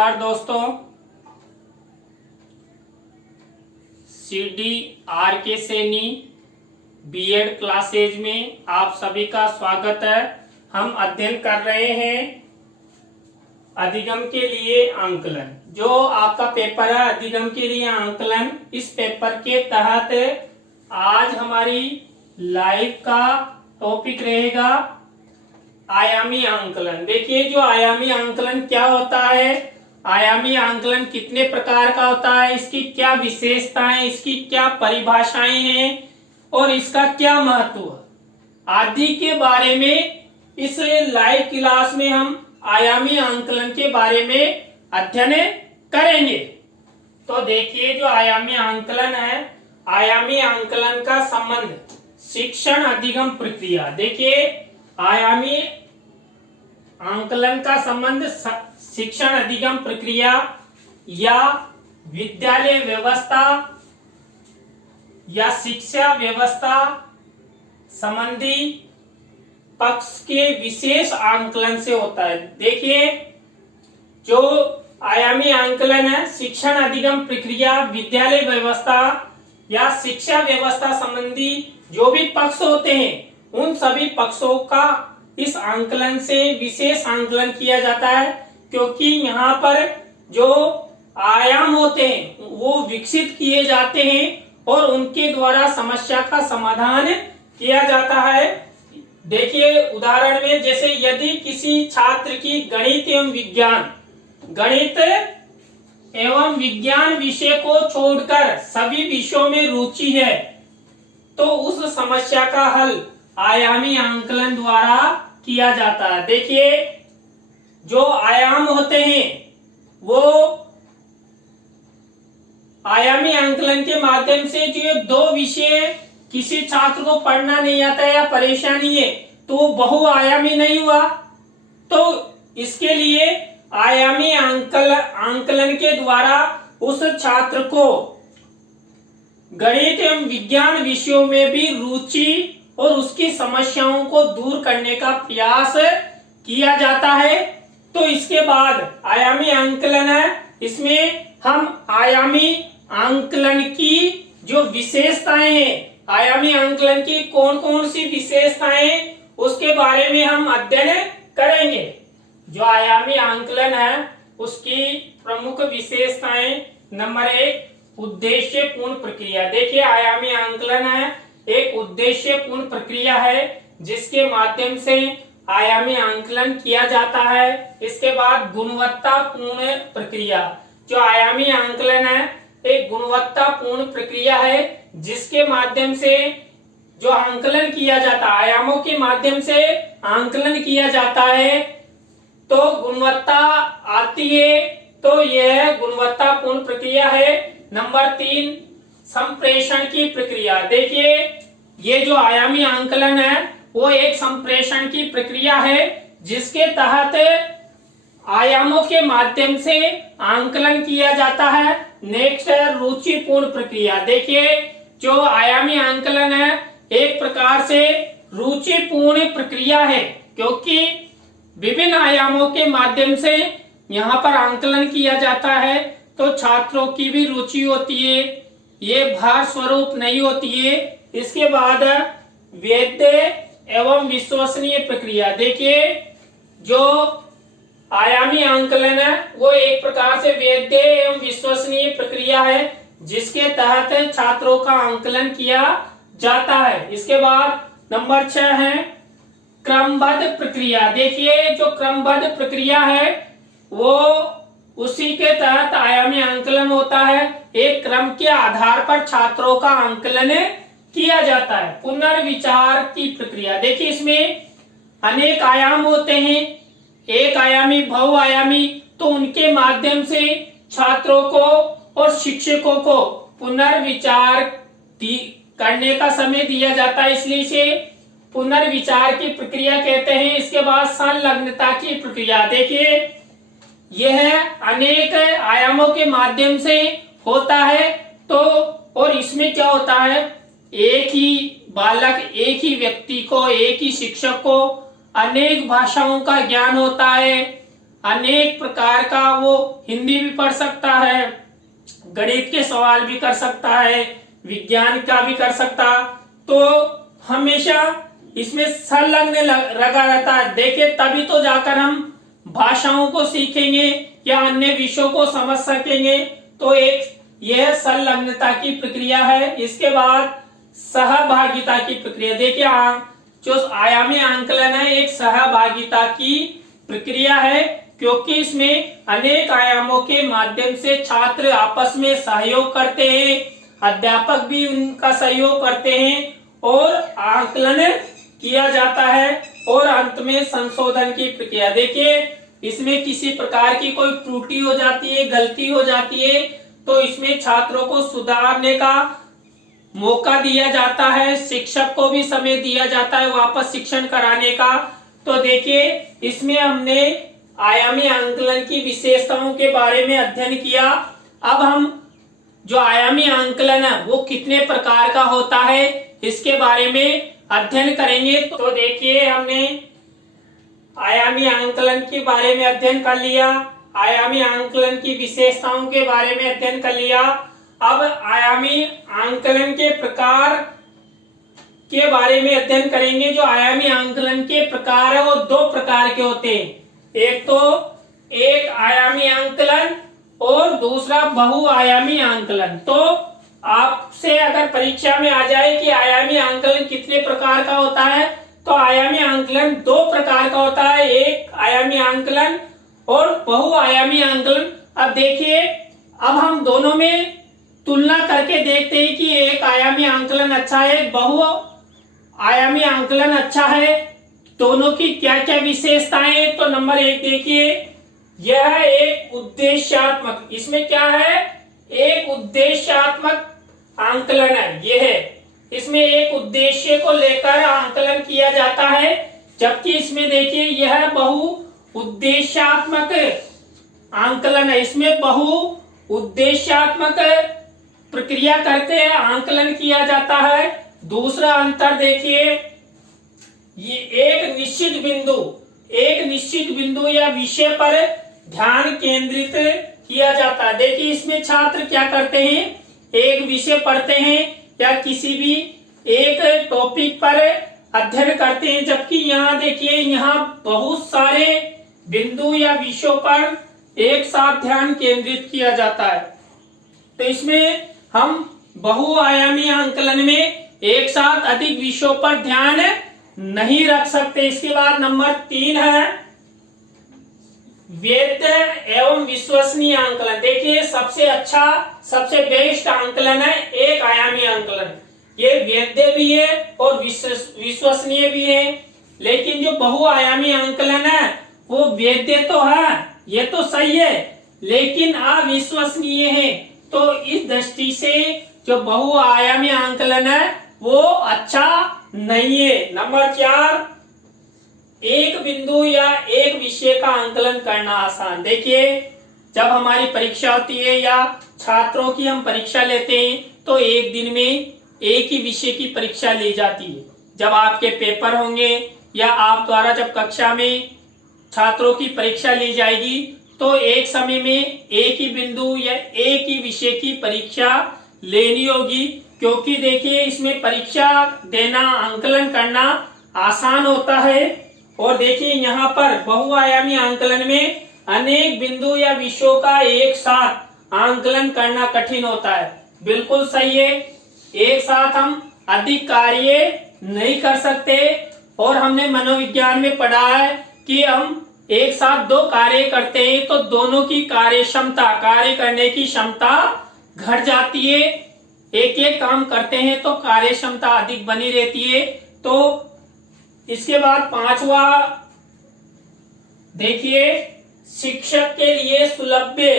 नमस्कार दोस्तों, CDRK Saini BEd classes में आप सभी का स्वागत है। हम अध्ययन कर रहे हैं अधिगम के लिए आंकलन। जो आपका पेपर है अधिगम के लिए आंकलन, इस पेपर के तहत आज हमारी लाइव का टॉपिक रहेगा आयामी आंकलन। देखिए, जो आयामी आंकलन क्या होता है, आयामी आंकलन कितने प्रकार का होता है, इसकी क्या विशेषताएं, इसकी क्या परिभाषाएं हैं और इसका क्या महत्व आदि के बारे में इस लाइव क्लास में हम आयामी आंकलन के बारे में अध्ययन करेंगे। तो देखिए, जो आयामी आंकलन है, आयामी आंकलन का संबंध शिक्षण अधिगम प्रक्रिया। देखिए, आयामी आंकलन का संबंध शिक्षण अधिगम प्रक्रिया या विद्यालय व्यवस्था या शिक्षा व्यवस्था संबंधी पक्ष के विशेष आंकलन से होता है। देखिए, जो आयामी आंकलन है, शिक्षण अधिगम प्रक्रिया, विद्यालय व्यवस्था या शिक्षा व्यवस्था संबंधी जो भी पक्ष होते हैं, उन सभी पक्षों का इस आंकलन से विशेष आंकलन किया जाता है, क्योंकि यहाँ पर जो आयाम होते हैं वो विकसित किए जाते हैं और उनके द्वारा समस्या का समाधान किया जाता है। देखिए, उदाहरण में जैसे यदि किसी छात्र की गणित एवं विज्ञान विषय को छोड़कर सभी विषयों में रुचि है, तो उस समस्या का हल आयामी आंकलन द्वारा किया जाता है। देखिए, जो आयाम होते हैं वो आयामी आंकलन के माध्यम से जो दो विषय किसी छात्र को पढ़ना नहीं आता है या परेशानी है, तो वो बहुआयामी नहीं हुआ। तो इसके लिए आयामी आंकलन के द्वारा उस छात्र को गणित एवं विज्ञान विषयों में भी रुचि और उसकी समस्याओं को दूर करने का प्रयास किया जाता है। तो इसके बाद आयामी आंकलन है, इसमें हम आयामी आंकलन की जो विशेषताएं हैं, आयामी आंकलन की कौन कौन सी विशेषताएं, उसके बारे में हम अध्ययन करेंगे। जो आयामी आंकलन है उसकी प्रमुख विशेषताएं, नंबर 1, उद्देश्य पूर्ण प्रक्रिया। देखिए, आयामी आंकलन है एक उद्देश्य पूर्ण प्रक्रिया है जिसके माध्यम से आयामी आंकलन किया जाता है। इसके बाद गुणवत्ता पूर्ण प्रक्रिया। जो आयामी आंकलन है एक गुणवत्ता पूर्ण प्रक्रिया है जिसके माध्यम से जो आंकलन किया जाता है, आयामों के माध्यम से आंकलन किया जाता है तो गुणवत्ता आती है, तो यह गुणवत्ता पूर्ण प्रक्रिया है। नंबर 3, संप्रेषण की प्रक्रिया। देखिए, ये जो आयामी आंकलन है वो एक संप्रेषण की प्रक्रिया है जिसके तहत आयामों के माध्यम से आंकलन किया जाता है। नेक्स्ट है रुचिपूर्ण प्रक्रिया। देखिए, जो आयामी आंकलन है एक प्रकार से रुचिपूर्ण प्रक्रिया है, क्योंकि विभिन्न आयामों के माध्यम से यहाँ पर आंकलन किया जाता है तो छात्रों की भी रुचि होती है, ये भार स्वरूप नहीं होती है। इसके बाद वैध एवं विश्वसनीय प्रक्रिया। देखिए, जो आयामी आंकलन है वो एक प्रकार से वैध एवं विश्वसनीय प्रक्रिया है जिसके तहत छात्रों का आंकलन किया जाता है। इसके बाद नंबर 6 है क्रमबद्ध प्रक्रिया। देखिए, जो क्रमबद्ध प्रक्रिया है वो उसी के तहत आयामी आंकलन होता है। एक क्रम के आधार पर छात्रों का आंकलन किया जाता है। पुनर्विचार की प्रक्रिया। देखिए, इसमें अनेक आयाम होते हैं, एक आयामी, बहुआयामी, तो उनके माध्यम से छात्रों को और शिक्षकों को पुनर्विचार करने का समय दिया जाता है, इसलिए इसे पुनर्विचार की प्रक्रिया कहते हैं। इसके बाद संलग्नता की प्रक्रिया। देखिए, यह अनेक आयामों के माध्यम से होता है, तो और इसमें क्या होता है, एक ही बालक, एक ही व्यक्ति को, एक ही शिक्षक को अनेक भाषाओं का ज्ञान होता है, अनेक प्रकार का वो हिंदी भी पढ़ सकता है, गणित के सवाल भी कर सकता है, विज्ञान का भी कर सकता, तो हमेशा इसमें संलग्न लगा रहता है। देखिए तभी तो जाकर हम भाषाओं को सीखेंगे या अन्य विषयों को समझ सकेंगे। तो एक यह संलग्नता की प्रक्रिया है। इसके बाद सहभागिता की प्रक्रिया। देखिए जो आयामी आंकलन है एक सहभागिता की प्रक्रिया है, क्योंकि इसमें अनेक आयामों के माध्यम से छात्र आपस में सहयोग करते हैं, अध्यापक भी उनका सहयोग करते हैं और आकलन किया जाता है और अंत में संशोधन की प्रक्रिया। देखिए इसमें किसी प्रकार की कोई त्रुटि हो जाती है, गलती हो जाती है, तो इसमें छात्रों को सुधारने का मौका दिया जाता है, शिक्षक को भी समय दिया जाता है वापस शिक्षण कराने का। तो देखिए इसमें हमने आयामी आंकलन की विशेषताओं के बारे में अध्ययन किया। अब हम जो आयामी आंकलन है वो कितने प्रकार का होता है इसके बारे में अध्ययन करेंगे। तो देखिए हमने आयामी आंकलन के बारे में अध्ययन कर लिया, आयामी आंकलन की विशेषताओं के बारे में अध्ययन कर लिया। अब आयामी आंकलन के प्रकार के बारे में अध्ययन करेंगे। जो आयामी आंकलन के प्रकार है वो दो प्रकार के होते हैं, एक तो एक आयामी आंकलन और दूसरा बहुआयामी आंकलन। तो आपसे अगर परीक्षा में आ जाए कि आयामी आंकलन कितने प्रकार का होता है, तो आयामी आंकलन दो प्रकार का होता है, एक आयामी आंकलन और बहुआयामी आंकलन। अब देखिए अब हम दोनों में तुलना करके देखते हैं कि एक आयामी आंकलन अच्छा है, बहुआयामी आंकलन अच्छा है, दोनों की क्या क्या विशेषताएं। तो नंबर एक देखिए, यह एक उद्देश्यात्मक, इसमें क्या है, एक उद्देश्यात्मक आंकलन है। यह है इसमें एक उद्देश्य को लेकर आंकलन किया जाता है, जबकि इसमें देखिए यह बहु उद्देश्यात्मक आंकलन है। इसमें बहु उद्देश्यात्मक प्रक्रिया करते हैं, आंकलन किया जाता है। दूसरा अंतर देखिए, ये एक निश्चित बिंदु या विषय पर ध्यान केंद्रित किया जाता है। देखिए इसमें छात्र क्या करते हैं, एक विषय पढ़ते हैं या किसी भी एक टॉपिक पर अध्ययन करते हैं, जबकि यहाँ देखिए यहाँ बहुत सारे बिंदु या विषयों पर एक साथ ध्यान केंद्रित किया जाता है। तो इसमें हम बहुआयामी आंकलन में एक साथ अधिक विषयों पर ध्यान नहीं रख सकते। इसके बाद नंबर 3 है वैध एवं विश्वसनीय आंकलन। देखिए सबसे अच्छा, सबसे बेस्ट आंकलन है एक आयामी आंकलन। ये वैध भी है और विश्वसनीय भी है। लेकिन जो बहुआयामी आंकलन है वो वैध तो है, ये तो सही है, लेकिन अविश्वसनीय है। तो इस दृष्टि से जो बहुआयामी आंकलन है वो अच्छा नहीं है। नंबर 4, एक बिंदु या एक विषय का आंकलन करना आसान। देखिए जब हमारी परीक्षा होती है या छात्रों की हम परीक्षा लेते हैं तो एक दिन में एक ही विषय की परीक्षा ली जाती है। जब आपके पेपर होंगे या आप द्वारा जब कक्षा में छात्रों की परीक्षा ली जाएगी तो एक समय में एक ही बिंदु या एक ही विषय की परीक्षा लेनी होगी, क्योंकि देखिए इसमें परीक्षा देना, आंकलन करना आसान होता है। और देखिए यहाँ पर बहुआयामी आंकलन में अनेक बिंदु या विषयों का एक साथ आंकलन करना कठिन होता है। बिल्कुल सही है, एक साथ हम अधिक कार्य नहीं कर सकते। और हमने मनोविज्ञान में पढ़ा है कि हम एक साथ दो कार्य करते हैं तो दोनों की कार्य क्षमता, कार्य करने की क्षमता घट जाती है। एक एक काम करते हैं तो कार्य क्षमता अधिक बनी रहती है। तो इसके बाद 5वां देखिए, शिक्षक के लिए सुलभ्य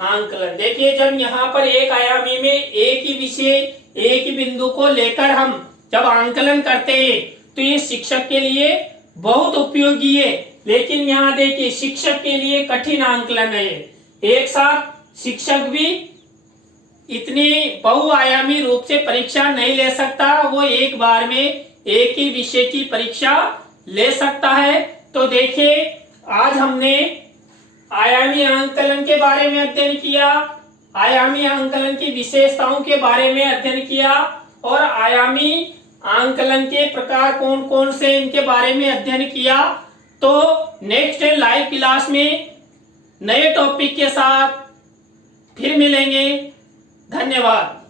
आंकलन। देखिए जब यहाँ पर एक आयामी में एक ही विषय, एक ही बिंदु को लेकर हम जब आंकलन करते हैं तो ये शिक्षक के लिए बहुत उपयोगी है। लेकिन यहाँ देखिए शिक्षक के लिए कठिन आंकलन है। एक साथ शिक्षक भी इतनी बहुआयामी रूप से परीक्षा नहीं ले सकता, वो एक बार में एक ही विषय की परीक्षा ले सकता है। तो देखिए आज हमने आयामी आंकलन के बारे में अध्ययन किया, आयामी आंकलन की विशेषताओं के बारे में अध्ययन किया और आयामी आंकलन के प्रकार कौन कौन से इनके बारे में अध्ययन किया। तो नेक्स्ट लाइव क्लास में नए टॉपिक के साथ फिर मिलेंगे। धन्यवाद।